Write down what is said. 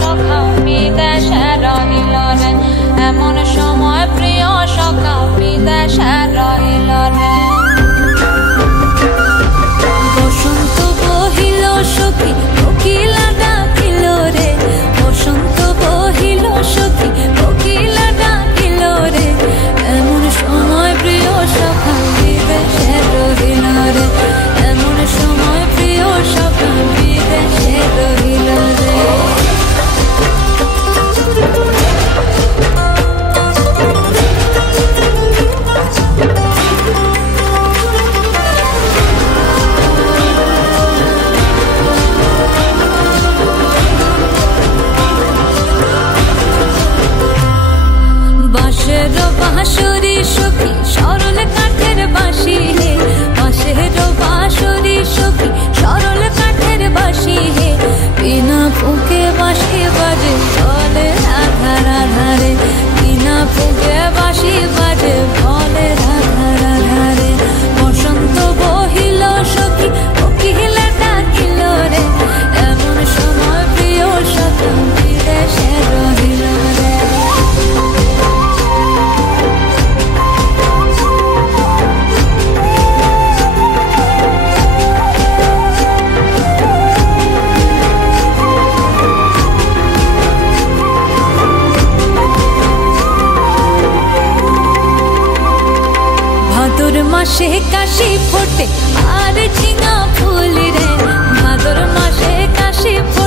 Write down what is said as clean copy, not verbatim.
সখা বিদেশে রহিল রে, এমন সময় প্রিয় সখা বিদেশে রহিল রে। বসন্ত বহিল সখী কোকিলা ডাকিল রে, বসন্ত বহিল সখী কোকিলা ডাকিল রে, এমন সময় প্রিয় সখা বিদেশে রহিল রে, এমন সময় প্রিয় সখা বিদেশে রহিল রে। বাঁশের বাঁশরি সখী সরল কাঠের বাঁশি হে, বাঁশের বাঁশরি সখী সরল কাঠের বাঁশি হে, বিনা ফুঁকে বাঁশি বাজে বলে রাধা রাধা রে, বিনা ফুঁকে বাঁশি বাজে বলে রাধা রাধা রে। বসন্ত বহিল সখী কোকিলা ডাকিল রে, এমন সময় প্রিয় সখা বিদেশে রহিল রে। ভাদর মাসে কাশি ফোটে আর ঝিঙা ফুল রে, ভাদর মাসে কাশি ফোটে